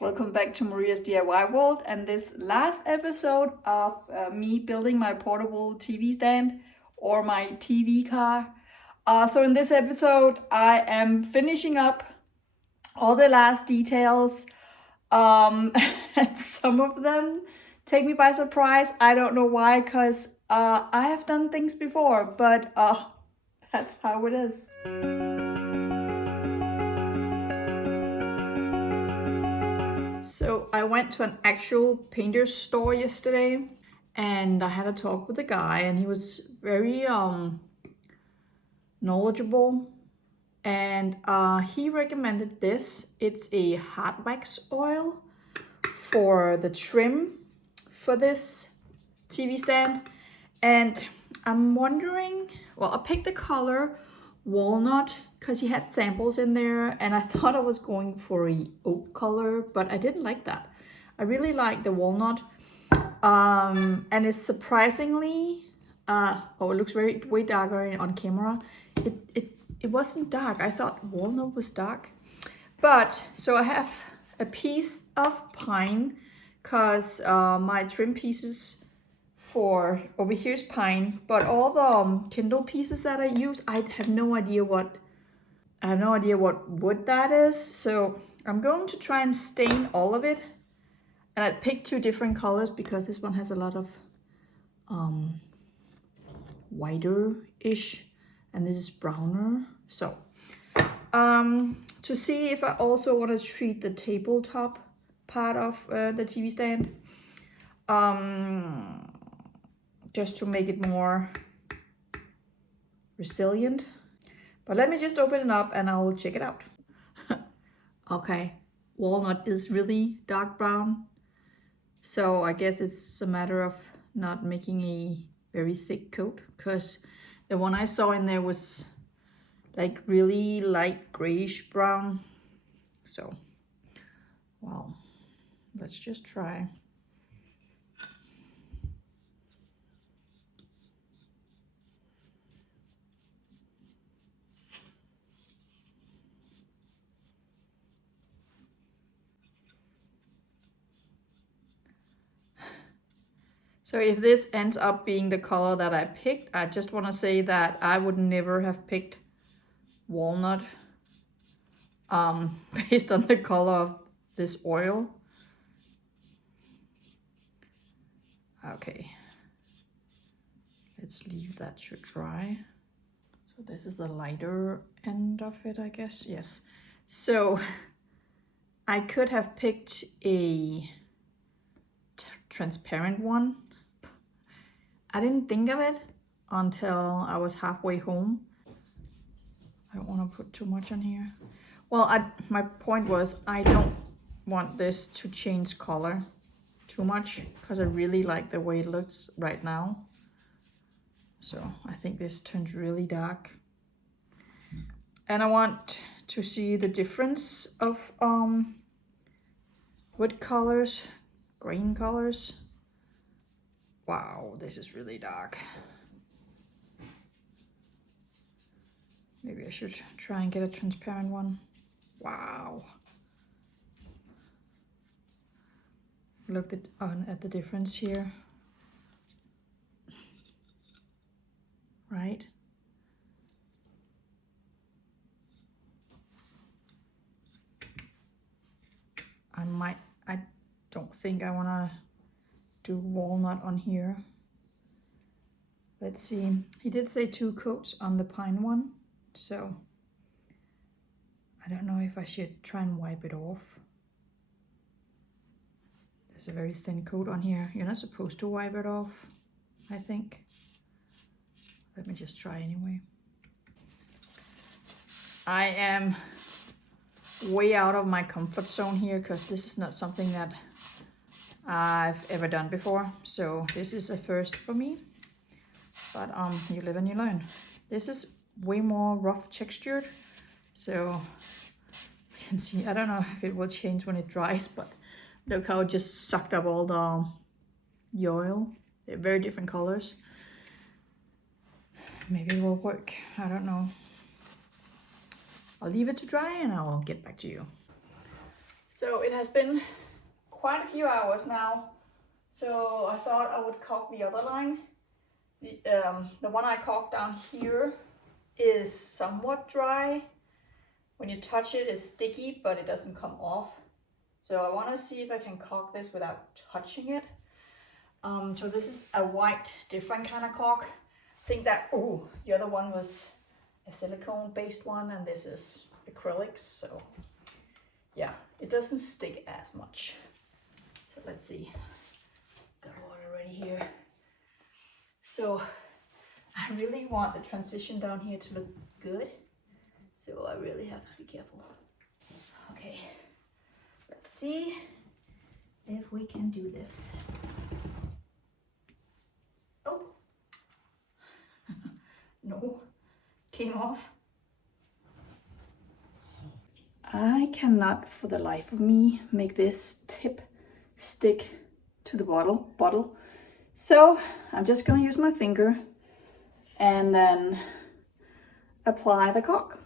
Welcome back to Maria's DIY world and this last episode of me building my portable TV stand or my TV car. So in this episode I am finishing up all the last details and some of them take me by surprise. I don't know why, because I have done things before, but that's how it is. So I went to an actual painter's store yesterday and I had a talk with a guy and he was very knowledgeable, and he recommended this. It's a hot wax oil for the trim for this TV stand, and I'm wondering, well, I picked the color walnut because he had samples in there and I thought I was going for a oak color, but I didn't like that. I really like the walnut, and it's surprisingly it looks way darker on camera. It wasn't dark. I thought walnut was dark, but so I have a piece of pine because my trim pieces for over here is pine, but all the Kindle pieces that I used, I have no idea what wood that is. So I'm going to try and stain all of it, and I picked two different colors because this one has a lot of whiter-ish and this is browner. So to see if I also want to treat the tabletop part of the TV stand, just to make it more resilient. But let me just open it up and I'll check it out. Okay, walnut is really dark brown, so I guess it's a matter of not making a very thick coat, because the one I saw in there was like really light grayish brown. So, well, let's just try. So if this ends up being the color that I picked, I just want to say that I would never have picked walnut based on the color of this oil. Okay, let's leave that to dry. So this is the lighter end of it, I guess. Yes. So I could have picked a transparent one. I didn't think of it until I was halfway home. I don't want to put too much on here. Well, my point was I don't want this to change color too much because I really like the way it looks right now. So I think this turns really dark. And I want to see the difference of wood colors, grain colors. Wow, this is really dark. Maybe I should try and get a transparent one. Wow. Look at the difference here. Right? I don't think I want to do walnut on here. Let's see. He did say 2 coats on the pine one, so I don't know if I should try and wipe it off. There's a very thin coat on here. You're not supposed to wipe it off, I think. Let me just try anyway. I am way out of my comfort zone here because this is not something that I've ever done before. So this is a first for me, but you live and you learn. This is way more rough textured, so you can see, I don't know if it will change when it dries, but look how it just sucked up all the oil. They're very different colors. Maybe it will work, I don't know. I'll leave it to dry and I'll get back to you. So it has been quite a few hours now. So I thought I would caulk the other line. The one I caulked down here is somewhat dry. When you touch it, it's sticky, but it doesn't come off. So I want to see if I can caulk this without touching it. So this is a white, different kind of caulk. I think that, the other one was a silicone based one, and this is acrylics. So yeah, it doesn't stick as much. So let's see. Got water ready here. So I really want the transition down here to look good. So I really have to be careful. Okay, let's see if we can do this. Oh, no, came off. I cannot for the life of me make this tip stick to the bottle. So I'm just gonna use my finger and then apply the caulk.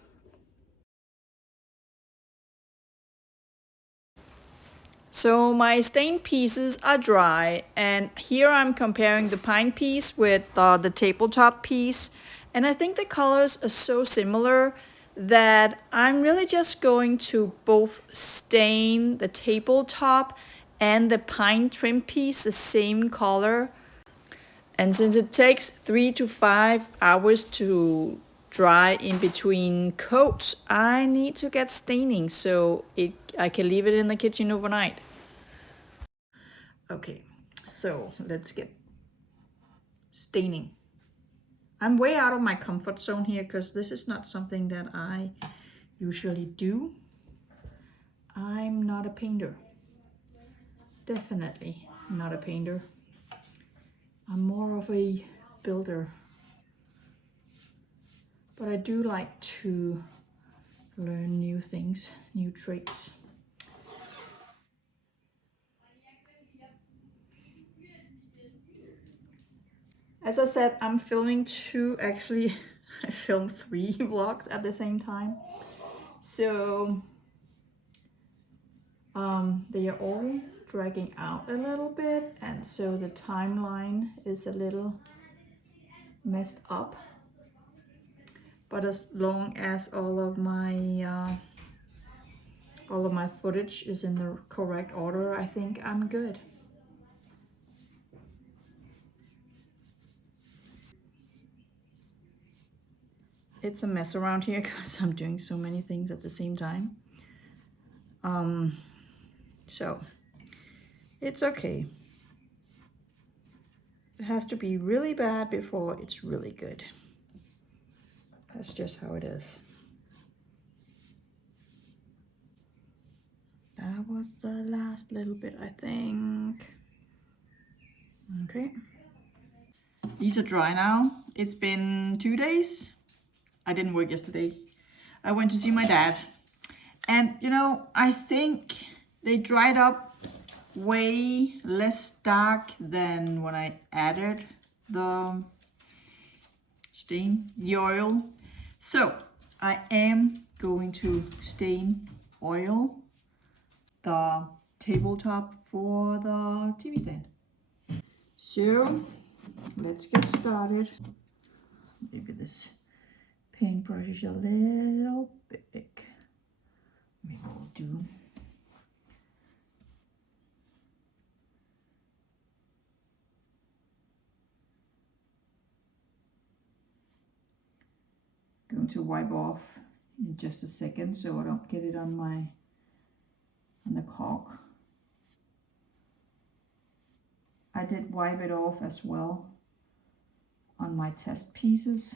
So my stain pieces are dry, and here I'm comparing the pine piece with the tabletop piece, and I think the colors are so similar that I'm really just going to both stain the tabletop and the pine trim piece the same color. And since it takes 3 to 5 hours to dry in between coats, I need to get staining so I can leave it in the kitchen overnight. Okay, so let's get staining. I'm way out of my comfort zone here because this is not something that I usually do. I'm not a painter. Definitely not a painter. I'm more of a builder. But I do like to learn new things, new traits. As I said, I'm filming actually I filmed 3 vlogs at the same time. So they are all dragging out a little bit, and so the timeline is a little messed up. But as long as all of my footage is in the correct order, I think I'm good. It's a mess around here because I'm doing so many things at the same time. So it's okay. It has to be really bad before it's really good. That's just how it is. That was the last little bit, I think. Okay. These are dry now. It's been 2 days. I didn't work yesterday. I went to see my dad. And you know, I think they dried up way less dark than when I added the oil. So I am going to stain oil the tabletop for the TV stand. So let's get started. Maybe this paintbrush is a little big. Maybe we'll do. Going to wipe off in just a second so I don't get it on the caulk. I did wipe it off as well on my test pieces.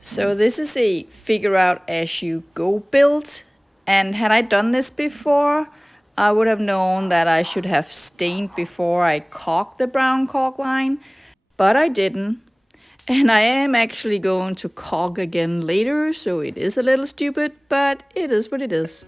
So this is a figure out as you go build, and had I done this before, I would have known that I should have stained before I caulked the brown caulk line, but I didn't. And I am actually going to caulk again later, so it is a little stupid, but it is what it is.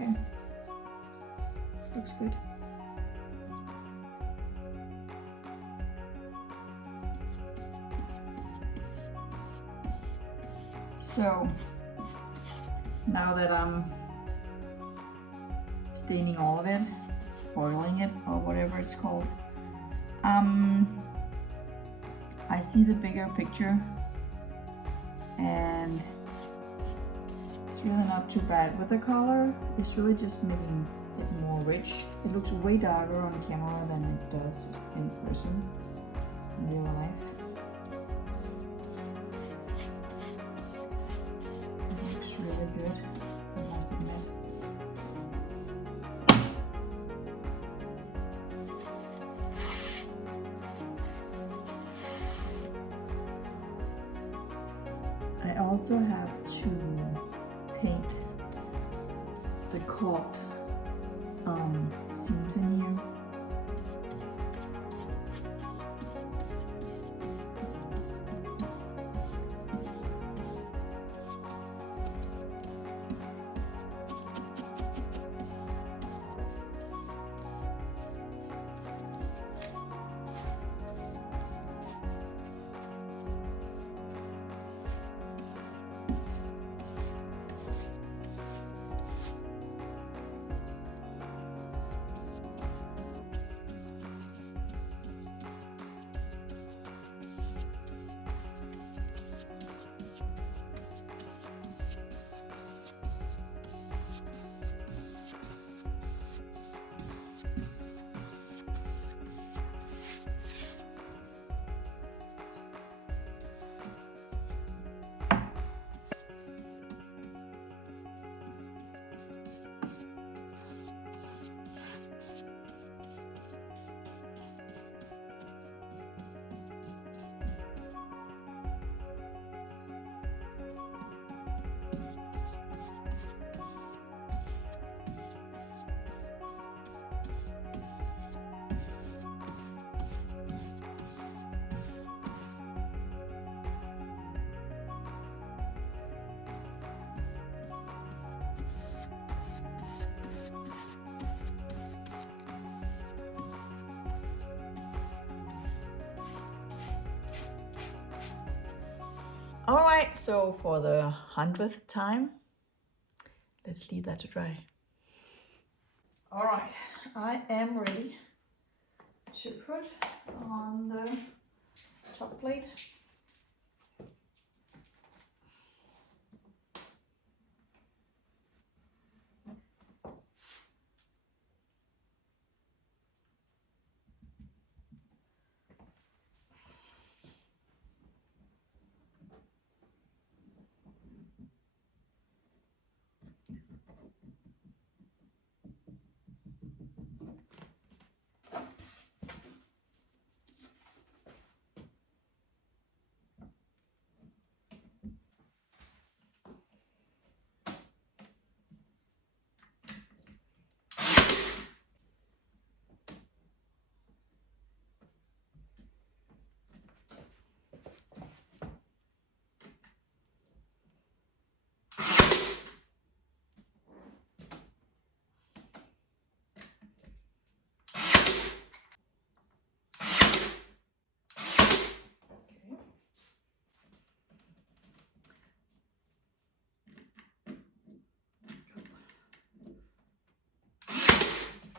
Okay, looks good. So now that I'm staining all of it, foiling it, or whatever it's called, I see the bigger picture, and it's really not too bad with the color. It's really just making it more rich. It looks way darker on camera than it does in person, in real life. It looks really good, I must admit. I also have to paint the cord seams in here. All right, so for the 100th time, let's leave that to dry. All right, I am ready to put on the top plate.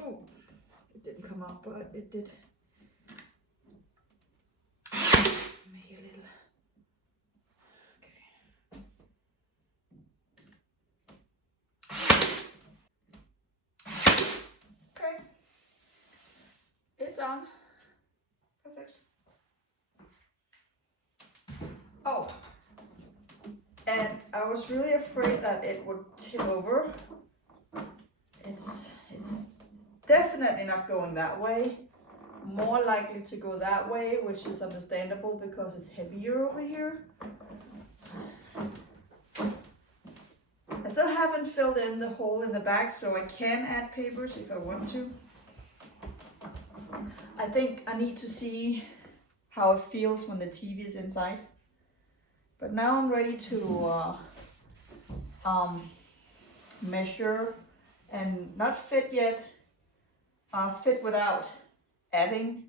Oh, it didn't come out, but it did make a little. Okay, it's on. Perfect. Oh, and I was really afraid that it would tip over. It's definitely not going that way. More likely to go that way, which is understandable because it's heavier over here. I still haven't filled in the hole in the back, so I can add papers if I want to. I think I need to see how it feels when the TV is inside. But now I'm ready to measure and not fit yet, fit without adding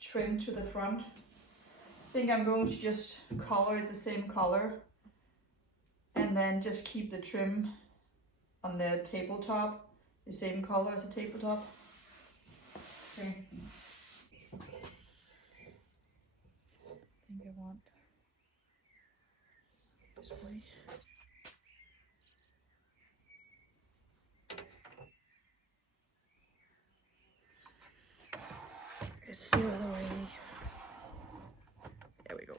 trim to the front. I think I'm going to just color it the same color and then just keep the trim on the tabletop the same color as the tabletop. Okay. I think I want this way. It's the other way. There we go.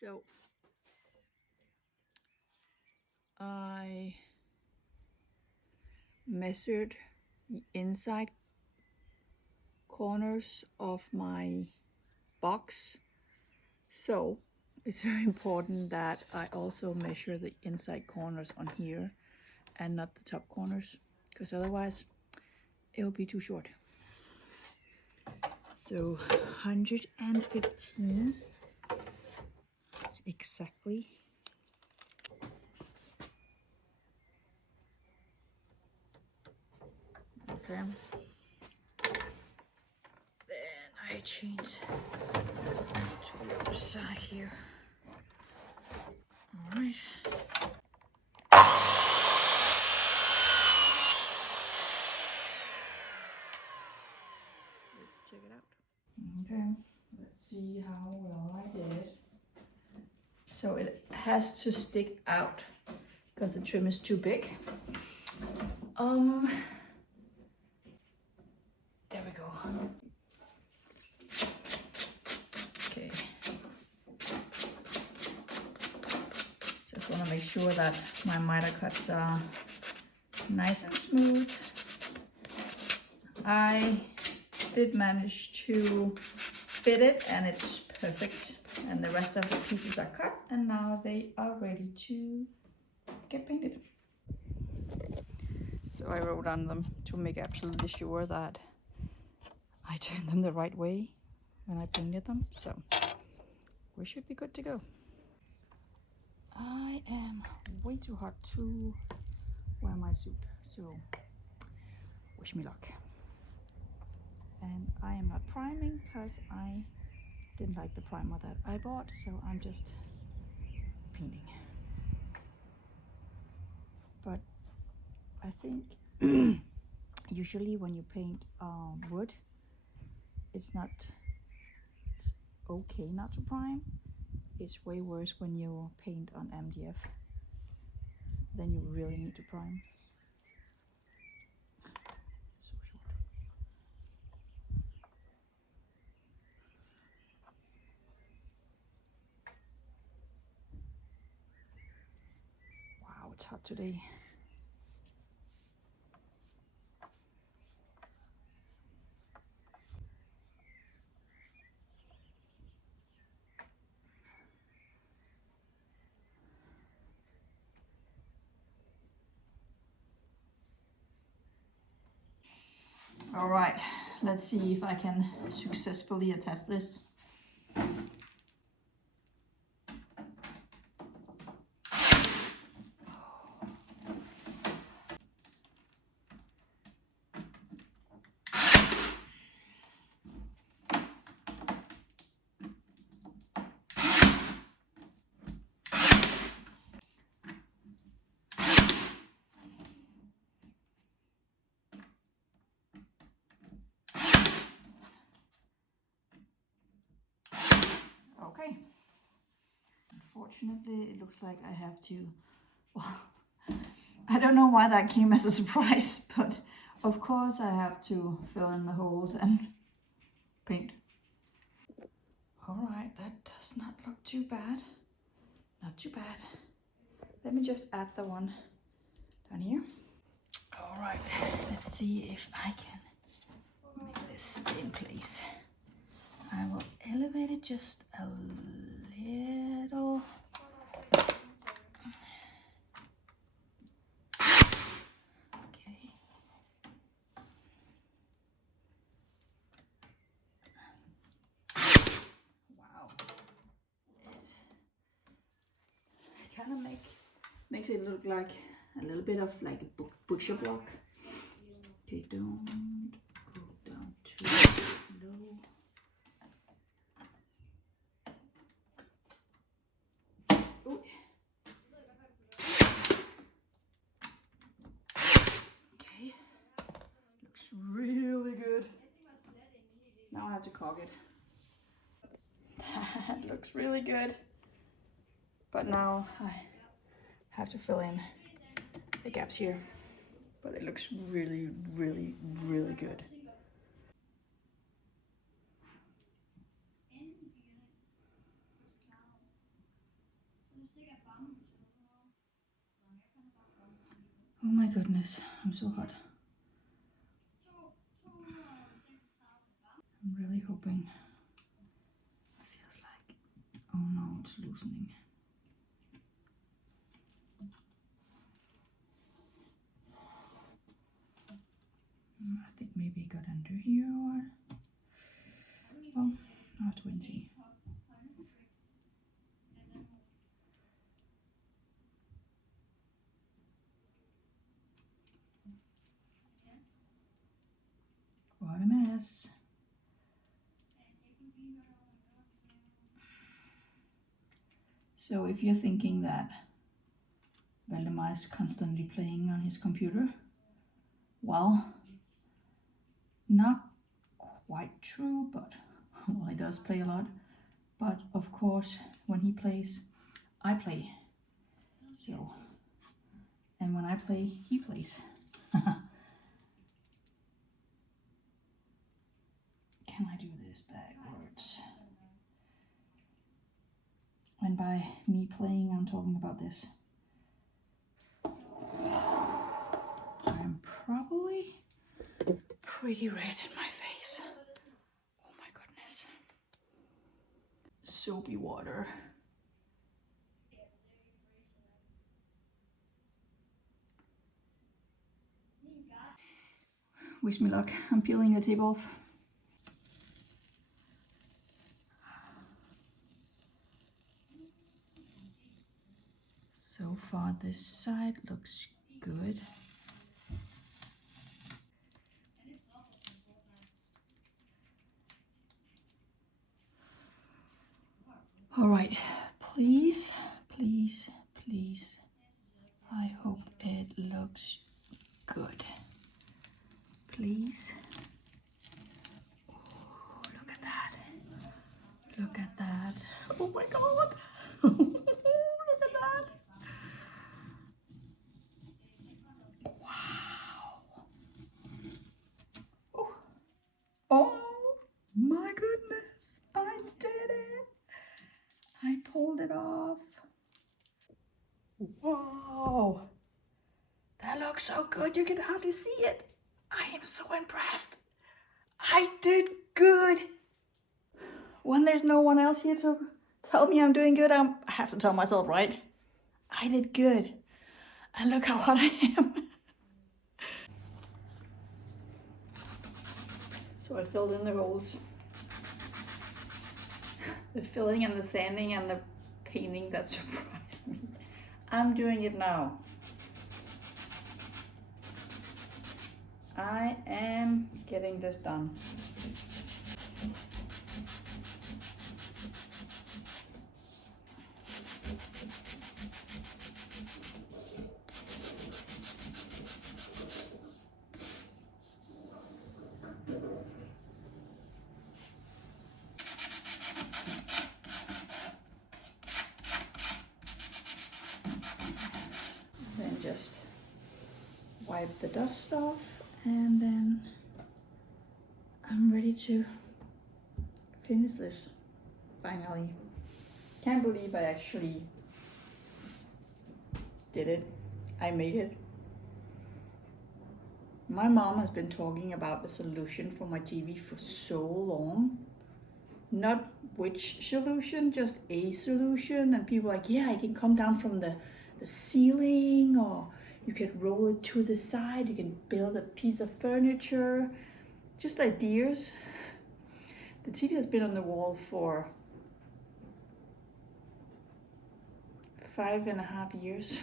So I measured the inside corners of my box. So it's very important that I also measure the inside corners on here and not the top corners, because otherwise it'll be too short. So 115 exactly. Okay. Then I change to the other side here. All right. Let's check it out. Okay, let's see how well I did. So it has to stick out because the trim is too big. There we go. Okay. Just want to make sure that my miter cuts are nice and smooth. I did manage to fit it and it's perfect. And the rest of the pieces are cut and now they are ready to get painted. So I wrote on them to make absolutely sure that I turned them the right way when I painted them. So we should be good to go. I am way too hot to wear my suit, so wish me luck. And I am not priming because I didn't like the primer that I bought, so I'm just painting. But I think usually when you paint wood, it's okay not to prime. It's way worse when you paint on MDF. Then you really need to prime. So short. Wow, it's hot today. All right, let's see if I can successfully attach this. Okay. Unfortunately, it looks like I have to, well, I don't know why that came as a surprise, but of course I have to fill in the holes and paint. All right, that does not look too bad. Not too bad. Let me just add the one down here. All right, let's see if I can make this stay in place. I will elevate it just a little kind of makes it look like a little bit of like a butcher block. Okay, don't go down too low. Ooh. Okay, looks really good. Now I have to caulk it. That looks really good. But now I have to fill in the gaps here. But it looks really, really, really good. Oh my goodness, I'm so hot. I'm really hoping it feels like, oh no, it's loosening. I think maybe it got under here or, well, I'll have to wait and see. What a mess. So if you're thinking that Valdemar is constantly playing on his computer, well, not quite true, but well, he does play a lot. But of course, when he plays, I play. So, and when I play, he plays. Can I do this backwards? And by me playing, I'm talking about this. I'm probably pretty red in my face. Oh my goodness. Soapy water. Wish me luck. I'm peeling the tape off. So far this side looks good. All right, please, please, please. I hope it looks good. Please. Ooh, look at that. Look at that. Oh my God. Look at that. Wow. Oh. Oh my goodness. I did it. I pulled it off. Wow. That looks so good. You can hardly see it. I am so impressed. I did good. When there's no one else here to tell me I'm doing good, I have to tell myself, right? I did good. And look how hot I am. So I filled in the holes. The filling and the sanding and the painting that surprised me. I'm doing it now. I am getting this done. Then just wipe the dust off, and then I'm ready to finish this finally. Can't believe I actually did it. I made it. My mom has been talking about a solution for my TV for so long. Not which solution, just a solution. And people are like, yeah, it can come down from the ceiling, or you can roll it to the side, you can build a piece of furniture. Just ideas. The TV has been on the wall for 5.5 years.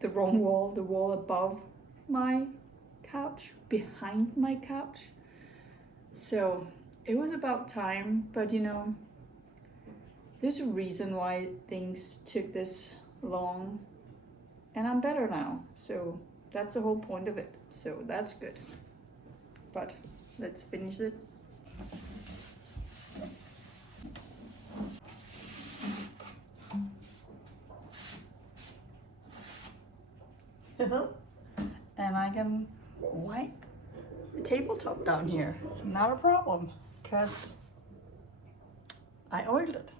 The wrong wall, the wall above my couch, behind my couch. So it was about time, but you know, there's a reason why things took this long, and I'm better now. So that's the whole point of it. So that's good. But let's finish it. And I can wipe the tabletop down here. Not a problem, because I oiled it.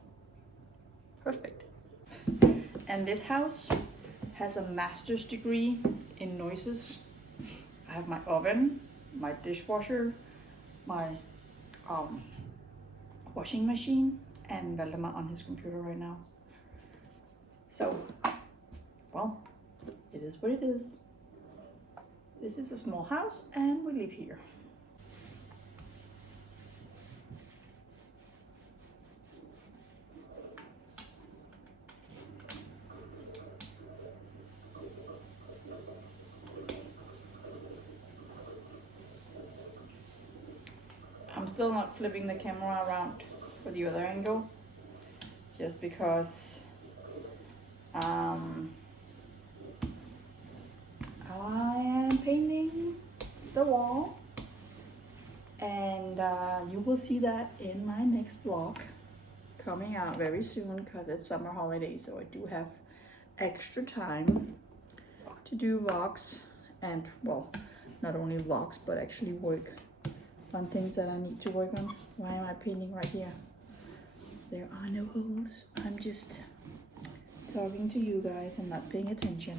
Perfect. And this house has a master's degree in noises. I have my oven, my dishwasher, my washing machine, and Valdemar on his computer right now. So, well, it is what it is. This is a small house and we live here. I'm still not flipping the camera around for the other angle, just because I am painting the wall, and you will see that in my next vlog coming out very soon, because it's summer holiday, so I do have extra time to do vlogs, and well, not only vlogs but actually work on things that I need to work on. Why am I painting right here? There are no holes. I'm just talking to you guys and not paying attention.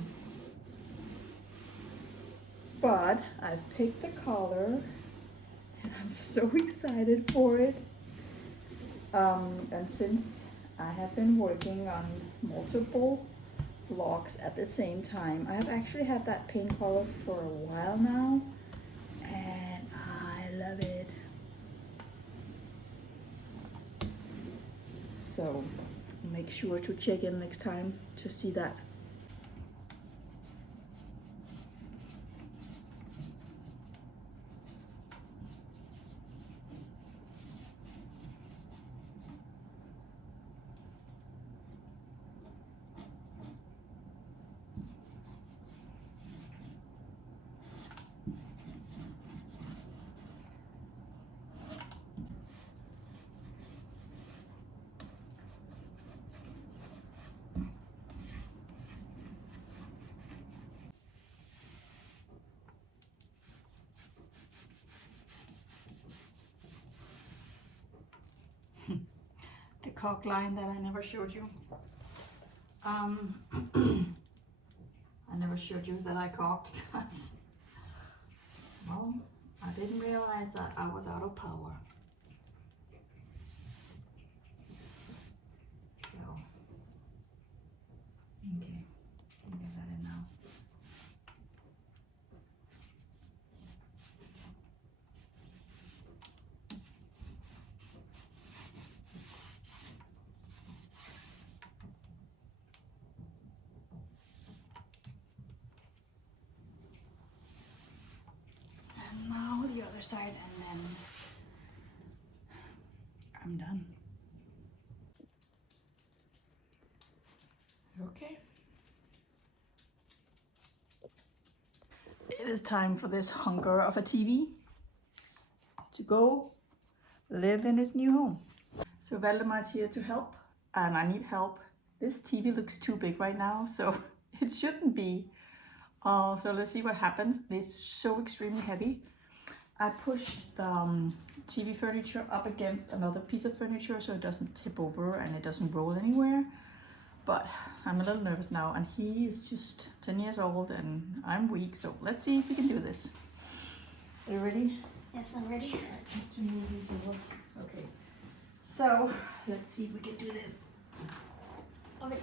But I've picked the color and I'm so excited for it. And since I have been working on multiple vlogs at the same time, I have actually had that paint color for a while now, and I love it. So make sure to check in next time to see that. The caulk line that I never showed you. I never showed you that I caulked because, well, I didn't realize that I was out of power. So, okay, I'll get that in now. And now the other side, and then I'm done. Okay. It is time for this hunker of a TV to go live in its new home. So Valdemar's here to help, and I need help. This TV looks too big right now, so it shouldn't be. So let's see what happens. It's so extremely heavy. I pushed the TV furniture up against another piece of furniture so it doesn't tip over and it doesn't roll anywhere. But I'm a little nervous now, and he is just 10 years old and I'm weak, so let's see if we can do this. Are you ready? Yes, I'm ready. To move these over. Okay. So let's see if we can do this. Okay.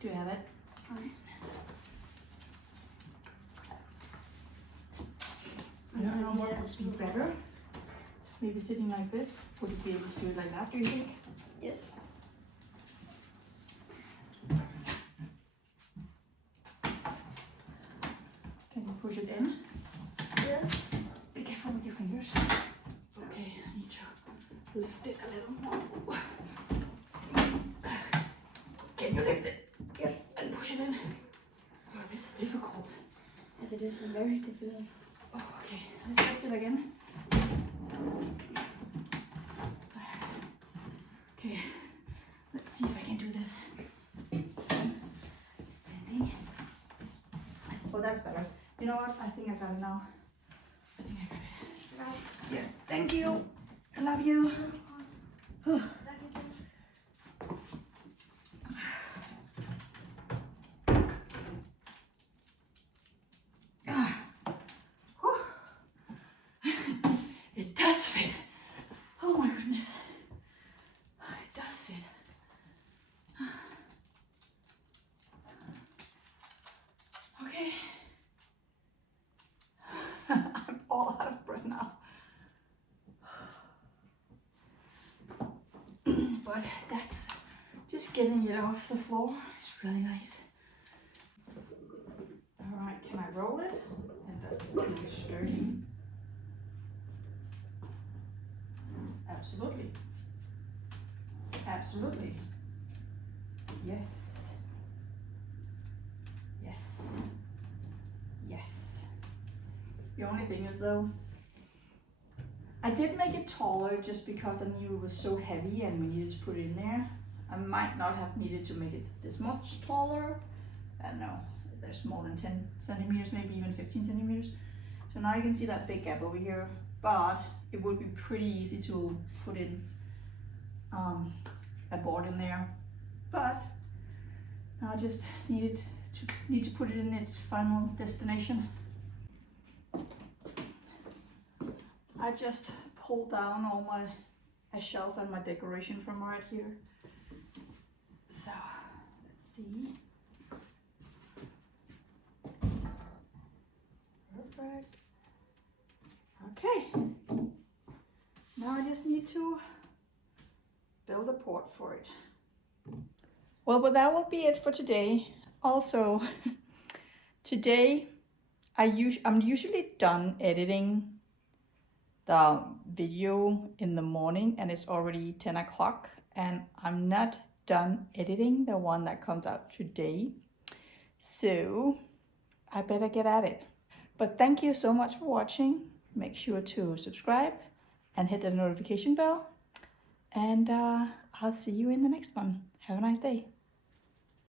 Do you have it? Okay. I don't know what would be better. Maybe sitting like this. Would you be able to do it like that, do you think? Yes. Can you lift it? Yes, and push it in. Oh, this is difficult. Yes, it is very difficult. Oh, okay, let's lift it again. Okay, let's see if I can do this. Standing. Oh, that's better. You know what? I think I got it now. I think I got it. Yes, thank you. I love you. It does fit. Oh my goodness. It does fit. Okay. I'm all out of breath now. But that's just getting it off the floor. It's really nice. All right, can I roll it? And does it feel sturdy? Absolutely. Absolutely. Yes. Yes. Yes. The only thing is though, I did make it taller just because I knew it was so heavy and we needed to put it in there. I might not have needed to make it this much taller. I don't know, there's more than 10 centimeters, maybe even 15 centimeters. So now you can see that big gap over here, but it would be pretty easy to put in a board in there. But now I just need to put it in its final destination. I just pulled down all a shelf and my decoration from right here. So let's see. Perfect. Okay. Now I just need to build a port for it. Well, but that will be it for today. Also, today I'm usually done editing the video in the morning and it's already 10 o'clock and I'm not done editing the one that comes out today. So I better get at it. But thank you so much for watching. Make sure to subscribe and hit the notification bell. And I'll see you in the next one. Have a nice day.